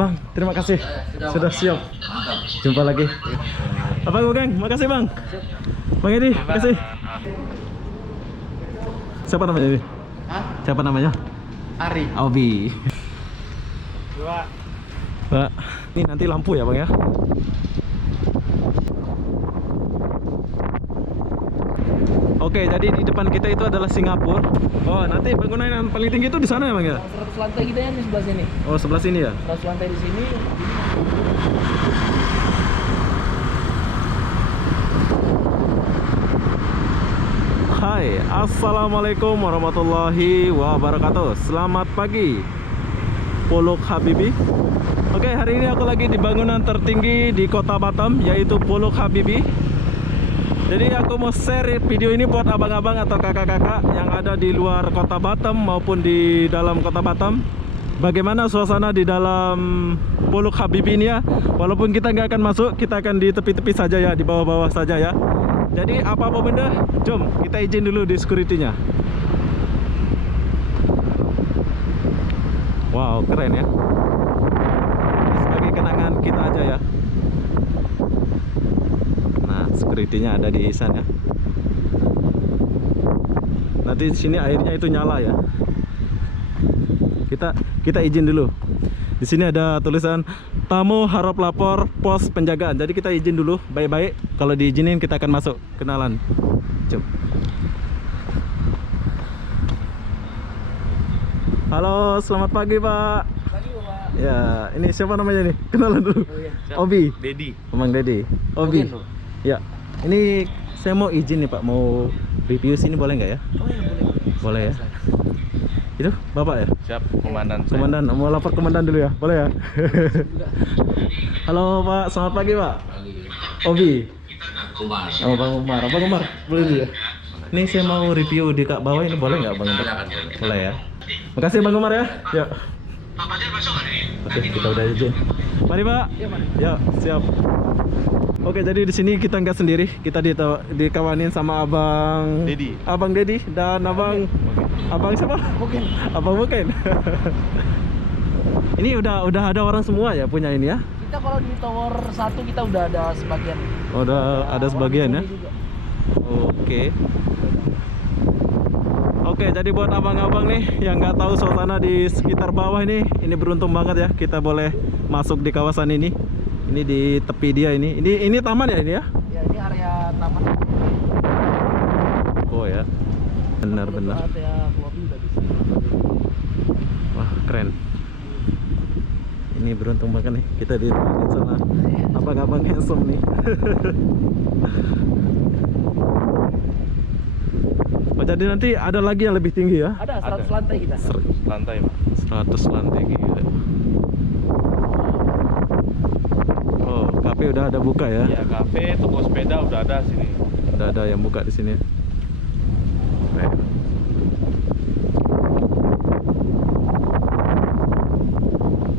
Abang, terima kasih sudah siap. Jumpa lagi. Abang Ugeng, makasih Bang. Bang Edi, makasih. Siapa namanya ini? Hah? Siapa namanya? Ari. Obi. Dua. Pak, ini nanti lampu ya Bang ya? Oke, jadi di depan kita itu adalah Singapura. Oh, nanti bangunan yang paling tinggi itu di sana ya Bang ya? 100 lantai kita yang di sebelah sini. Oh, sebelah sini ya? 100 lantai di sini. Hai, assalamualaikum warahmatullahi wabarakatuh. Selamat pagi, Pulau Habibie. Oke, hari ini aku lagi di bangunan tertinggi di kota Batam, yaitu Pulau Habibie. Jadi aku mau share video ini buat abang-abang atau kakak-kakak yang ada di luar kota Batam maupun di dalam kota Batam. Bagaimana suasana di dalam Pulau Habibie ini ya. Walaupun kita nggak akan masuk, kita akan di tepi-tepi saja ya, di bawah-bawah saja ya. Jadi apa-apa benda, jom kita izin dulu di security-nya. Wow, keren ya. Ini sebagai kenangan kita aja ya. Nah, security-nya ada di sana ya. Nanti di sini airnya itu nyala ya. Kita izin dulu. Di sini ada tulisan tamu harap lapor pos penjagaan. Jadi kita izin dulu baik-baik. Kalau diizinin kita akan masuk. Kenalan. Cuk. Halo, selamat pagi Pak. Pagi, Bapak. Ya, ini siapa namanya nih? Kenalan dulu. Oh, iya. Obi. Dedi. Omang Dedi. Obi. Oke, loh. Ya. Ini saya mau izin nih Pak, mau review sini boleh nggak ya? Oh ya boleh. Boleh ya. Itu Bapak ya? Siap, komandan. Saya. Komandan, mau lapor komandan dulu ya? Boleh ya? Halo Pak, selamat pagi Pak. Obi. Umar. Oh Bang Umar, Bang Umar, boleh dulu ya? Ini saya mau review di kak bawah ini boleh nggak Bang Umar? Boleh ya. Makasih Bang Umar ya. Yuk. Oke, kita udah izin. Mari Pak. Iya, mari. Ya, siap. Oke, jadi di sini kita nggak sendiri, kita dikawanin sama Abang Dedi. Abang Dedi dan Abang siapa? Mungkin. Abang Buken. Ini udah ada orang semua ya punya ini ya? Kita kalau di tower 1 kita udah ada sebagian. Oh, udah ada sebagian ya? Orang juga. Oke. Oke, jadi buat abang-abang nih yang nggak tahu suasana di sekitar bawah ini beruntung banget ya kita boleh masuk di kawasan ini. Ini di tepi dia ini. Ini taman ya ini ya? Ya ini area taman. Oh ya. Benar-benar. Area lobby udah bisa. Wah, keren. Ini beruntung banget nih kita ditemenin sama abang-abang handsome nih. Oh, jadi nanti ada lagi yang lebih tinggi ya? Ada 100 Ada. lantai kita. 100 lantai, Pak. 100 lantai gitu. Oh, kafe udah ada buka ya? Ya, kafe, toko sepeda udah ada sini. Udah ada yang buka di sini. Keren.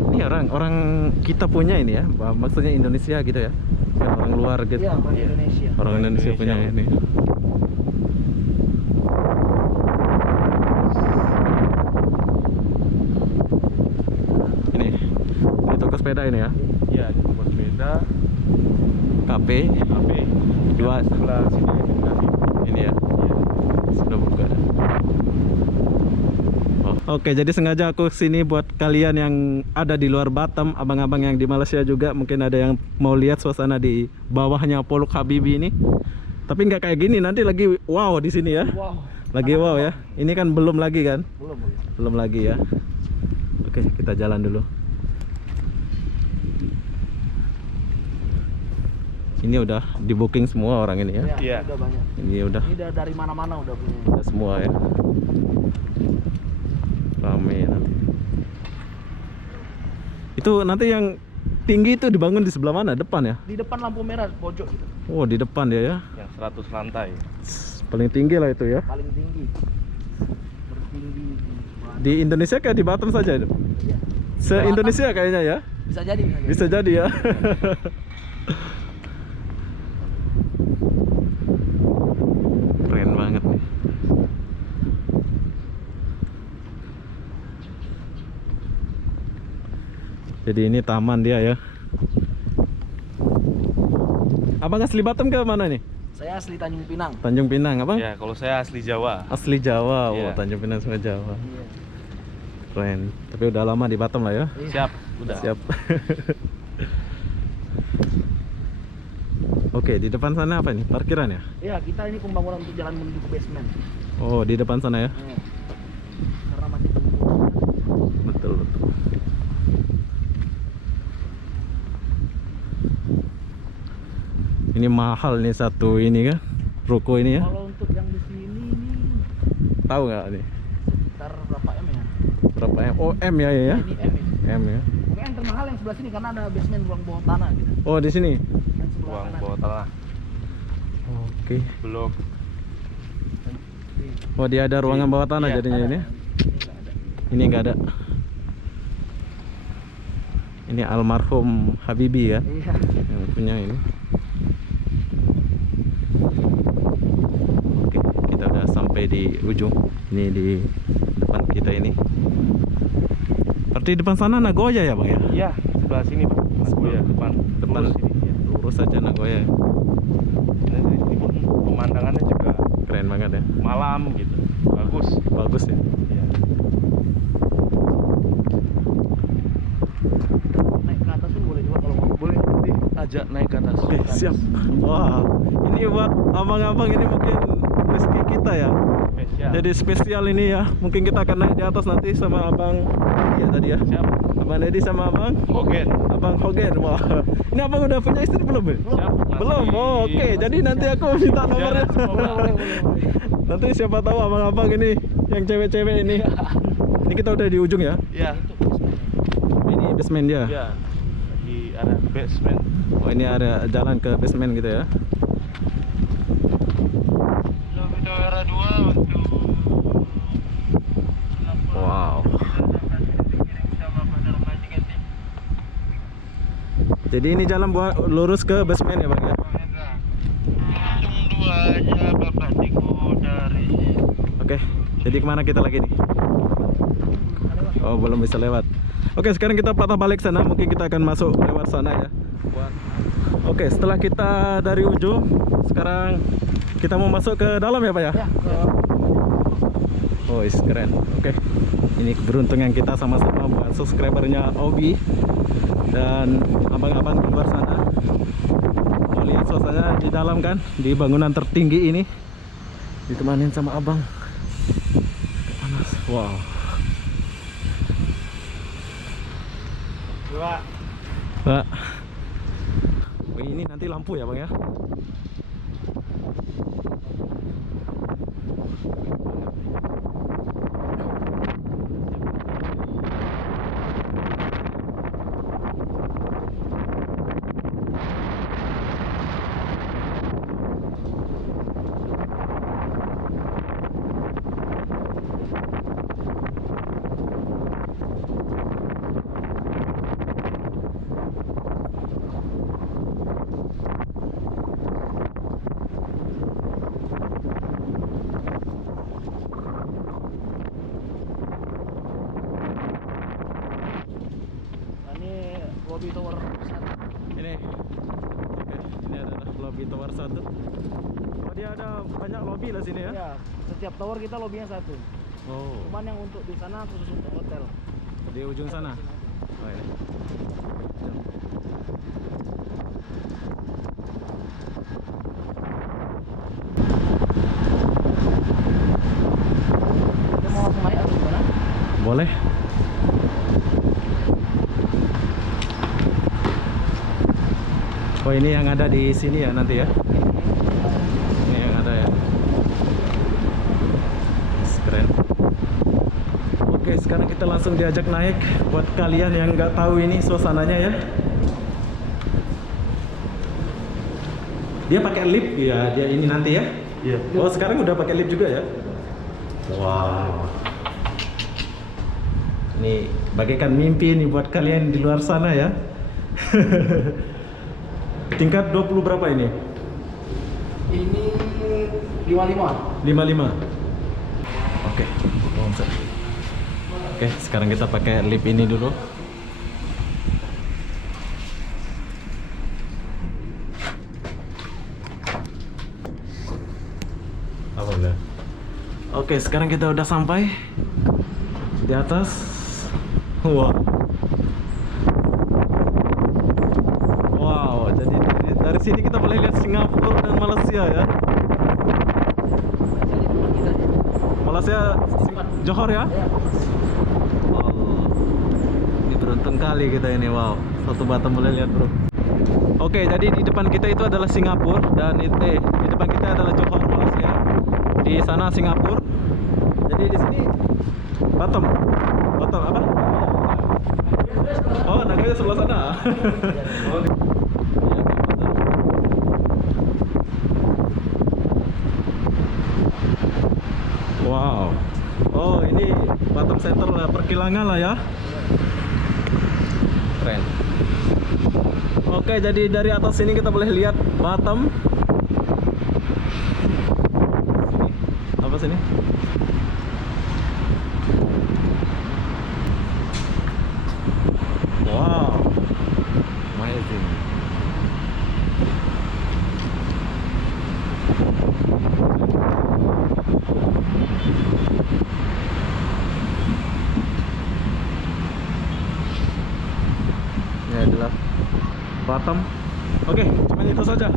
Ini orang kita punya ini ya, maksudnya Indonesia gitu ya? Bukan orang luar gitu. Iya, orang Indonesia. Orang Indonesia punya ini. Ini toko sepeda ini ya. Iya, di toko sepeda, Kafe kafe. Dua. Sebelah sini ada ini ya. Iya. Sudah buka. Oh. Oke, jadi sengaja aku sini buat kalian yang ada di luar Batam, abang-abang yang di Malaysia juga mungkin ada yang mau lihat suasana di bawahnya Pulau Habibie ini. Tapi nggak kayak gini, nanti lagi wow di sini ya. Wow. Lagi wow ya. Ini kan belum lagi kan? Belum. Belum lagi ya. Oke, kita jalan dulu. Ini udah di booking semua orang ini ya. Iya. Udah banyak. Ini udah Ini udah dari mana-mana udah punya. semua ya. Rame nanti. Itu nanti yang tinggi itu dibangun di sebelah mana? Depan ya? Di depan lampu merah pojok gitu. Oh, di depan dia ya. Yang 100 lantai. Paling tinggi lah itu ya. Paling tinggi. Bertinggi Di Indonesia kayak di Batam saja itu. Iya. Se-Indonesia kayaknya ya. Bisa jadi. Bisa jadi ya. Keren banget nih. Jadi ini taman dia ya. Abang asli Batam ke mana nih? Saya asli Tanjung Pinang. Tanjung Pinang, abang? Ya, kalau saya asli Jawa. Asli Jawa. Iya. Oh, Tanjung Pinang sama Jawa. Iya. Keren. Tapi udah lama di Batam lah ya. Iya. Siap, udah. Siap. Oke, di depan sana apa nih? Parkiran ya? Iya, kita ini pembangunan untuk jalan menuju ke basement. Oh, di depan sana ya? Iya. Karena masih tunggu. Betul, betul. Ini mahal nih satu ini kan? Ruko ini ya? Kalau untuk yang di sini ini Tahu nggak nih? sekitar berapa M ya? Berapa M? Oh, M ya ya? Ini M ya. M ya. Pokoknya yang termahal yang sebelah sini karena ada basement ruang bawah tanah gitu. Oh, di sini. Yang sebelah Ruang kanan. bawah tanah. Oke. Belum. Oh, dia ada ruangan bawah tanah Iya, jadinya Ada. ini. Ini nggak ada. Ini nggak ada. Ini almarhum Habibie ya, Iya. yang punya ini. Oke, kita udah sampai di ujung. Ini di depan kita ini. Berarti depan sana Nagoya ya, Bang ya? Iya, sebelah sini, Pak. Nagoya depan. Depan Lurus sini. Ya. lurus aja Nagoya. Ini dari sini pun pemandangannya juga Keren banget ya. malam gitu. Bagus. Bagus ya. Iya. Naik ke atas pun boleh juga kalau mau. Boleh diajak naik ke atas. Oke, siap. Wah, ini buat abang-abang ini mungkin rezeki kita ya. Spesial. Jadi spesial ini ya. Mungkin kita akan naik di atas nanti sama abang ya tadi ya. Siap. Abang Dedi sama abang Oke. Abang Hogen. Wah. Ini abang udah punya istri belum, ya? Siap. Belum. Oh, oke. Jadi nanti aku minta nomornya. Boleh. Nanti siapa tahu abang-abang ini yang cewek-cewek ini. Ini kita udah di ujung ya. Iya. Ini basement dia. Iya. Lagi ada basement. Oh, ini ada jalan ke basement gitu ya. Kilometer 2 untuk Wow. Jadi ini jalan buat lurus ke basement ya, Bang ya. Langsung 2 aja Bapak Tiku dari. Oke. Jadi kemana kita lagi nih? Oh, belum bisa lewat. Oke, sekarang kita patah balik sana. Mungkin kita akan masuk lewat sana ya. Oke, setelah kita dari ujung, sekarang kita mau masuk ke dalam ya, Pak ya? Ya, Oh, keren. Oke. Ini keberuntungan kita sama-sama buat subscribernya Obi dan abang-abang di luar sana. Mau lihat suasana di dalam kan, di bangunan tertinggi ini. Ditemanin sama abang. Panas. Wow. Pak. Oh, ini nanti lampu ya, Bang ya? ini lobby tower 1. Ini. Oke, ini adalah lobby tower 1. Oh, dia ada banyak lobby lah sini ya? Ya, setiap tower kita lobbynya 1. Oh, Cuman yang untuk di sana khusus untuk hotel. di ujung sana. Oh, ini. Kita mau langsung naik atau gimana? Boleh. Oh, ini yang ada di sini ya nanti ya. Ini yang ada ya. Keren. Oke, sekarang kita langsung diajak naik. Buat kalian yang nggak tahu ini suasananya ya. Dia pakai lift ya, dia ini nanti ya. Iya. Oh, sekarang udah pakai lift juga ya. Wow. Ini bagaikan mimpi nih buat kalian di luar sana ya. Tingkat 20 berapa ini? Ini 55. 55. Oke. Oke, sekarang kita pakai lift ini dulu. Alhamdulillah. Oke, sekarang kita udah sampai di atas. Wow. Wow, jadi dari sini kita boleh lihat Singapura dan Malaysia ya. Malaysia, Johor ya. Wow. Ini beruntung kali kita ini, wow. Satu Batam boleh lihat, bro. Oke, jadi di depan kita itu adalah Singapura dan di depan kita adalah Johor, Malaysia. Di sana Singapura. Jadi di sini Batam. Batam apa? Oh, Naganya sebelah sana. Wow. Oh, ini Batam Center lah, perkilangan lah ya. Keren. Oke, jadi dari atas sini kita boleh lihat Batam. Sini. Apa sini? Wow. Amazing. Ini adalah Batam. Oke, cuma itu saja.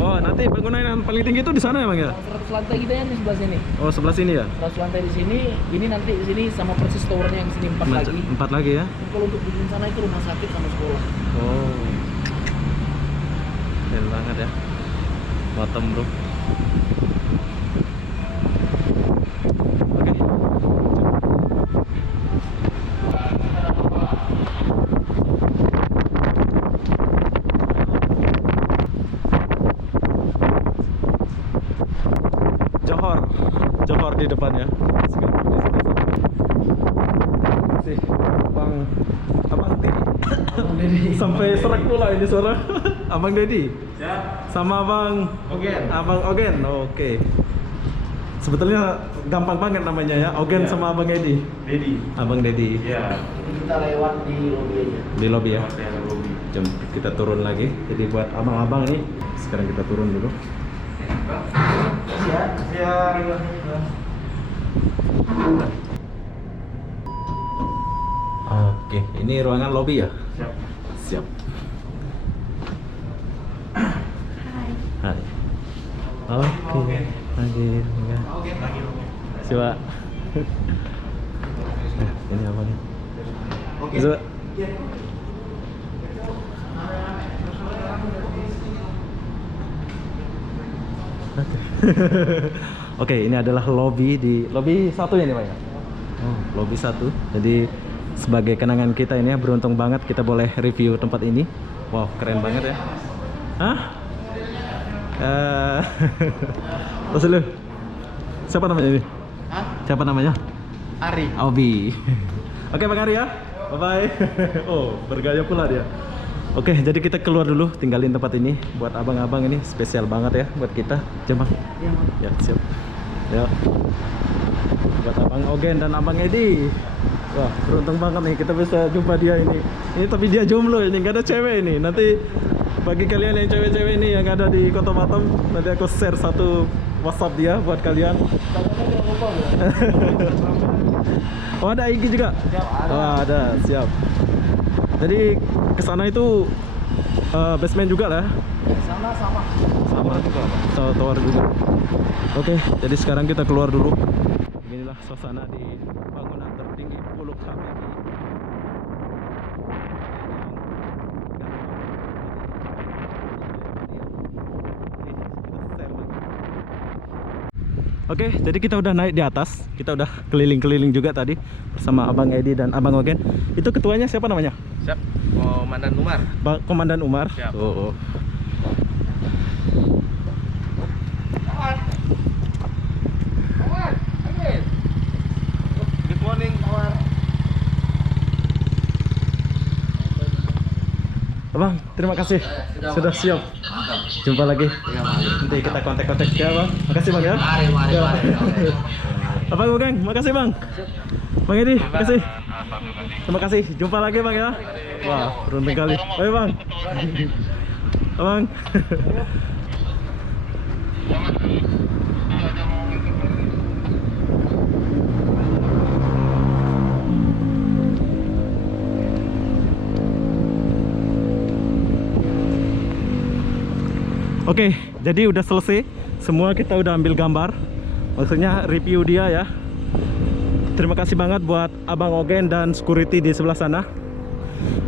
Oh, nanti bangunan yang paling tinggi itu di sana ya, Bang ya? 100 lantai kita ya di sebelah sini. Oh, sebelah sini ya? 100 lantai di sini, ini nanti di sini sama persis towernya yang sini 4 lagi. 4 lagi ya? Dan kalau untuk di sana itu rumah sakit sama sekolah. Oh. Keren banget ya. Batam, bro. Oke. Johor di depannya. Sih, Abang Dedi. Sampai serak pula ini suara. Abang Dedi. Siap. Sama Abang Ogen. Abang Ogen. Oke. Sebetulnya gampang banget namanya ya. Ogen Ya. sama Abang Edi. Dedi. Abang Dedi. Iya. Jadi kita lewat di lobby aja. Di lobby ya. Hotel lobby. Jom kita turun lagi. Jadi buat abang-abang ini, sekarang kita turun dulu. Siap. Siap. Oke, ini ruangan lobby ya? Siap. Siap. Hai. Oke. Lagi. Coba. Ini apa nih? Oke. Coba. Oke, ini adalah lobby di lobby 1 ya nih, Pak ya? Oh, lobby 1. Jadi sebagai kenangan kita ini ya, beruntung banget kita boleh review tempat ini. Wow, keren banget ya. Hah? Terus lu. Siapa namanya ini? Hah? Siapa namanya? Ari. Obi. Oke, Bang Ari ya. Bye bye. Oh, bergaya pula dia. Oke, jadi kita keluar dulu, tinggalin tempat ini. Buat abang-abang ini spesial banget ya buat kita. Coba. Iya, Mas. Ya, siap. Ya. Buat Abang Ogen dan Abang Edi. Wah, beruntung banget nih kita bisa jumpa dia ini. Ini tapi dia jomblo ini, nggak ada cewek ini. Nanti bagi kalian yang cewek-cewek ini yang ada di Kota Batam, nanti aku share satu WhatsApp dia buat kalian. Oh, ada IG juga? Siap, ada. Oh, ada, siap. Jadi kesana itu basement juga lah. Sana sama. Sama juga, tower juga. Oke, jadi sekarang kita keluar dulu. Inilah suasana di bangunan tertinggi Pulau Habibie. Oke, jadi kita udah naik di atas. Kita udah keliling-keliling juga tadi bersama Abang Edi dan Abang Ogen. Itu ketuanya siapa namanya? Siap. Komandan Umar. Komandan Umar. Siap. Oh. Good morning, Umar. Abang, terima kasih sudah siap. Jumpa lagi. Nanti kita kontak-kontak ya, Bang. Makasih, Bang ya. Ya. Abang Ogen, makasih, Bang. Bang Edi, makasih. Terima kasih. Jumpa lagi, Bang ya. Wah, beruntung kali. Ayo, Bang. Abang. Oke, jadi udah selesai. Semua kita udah ambil gambar. Maksudnya review dia ya. Terima kasih banget buat Abang Ogen dan security di sebelah sana.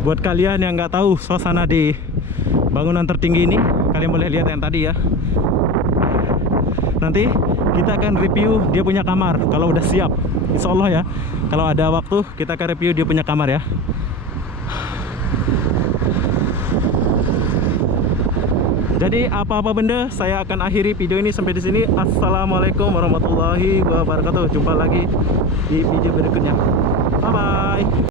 Buat kalian yang nggak tahu suasana di bangunan tertinggi ini, kalian boleh lihat yang tadi ya. Nanti kita akan review dia punya kamar kalau udah siap. Insya Allah ya. Kalau ada waktu kita akan review dia punya kamar ya. Jadi apa-apa benda, saya akan akhiri video ini sampai di sini. Assalamualaikum warahmatullahi wabarakatuh. Jumpa lagi di video berikutnya. Bye bye.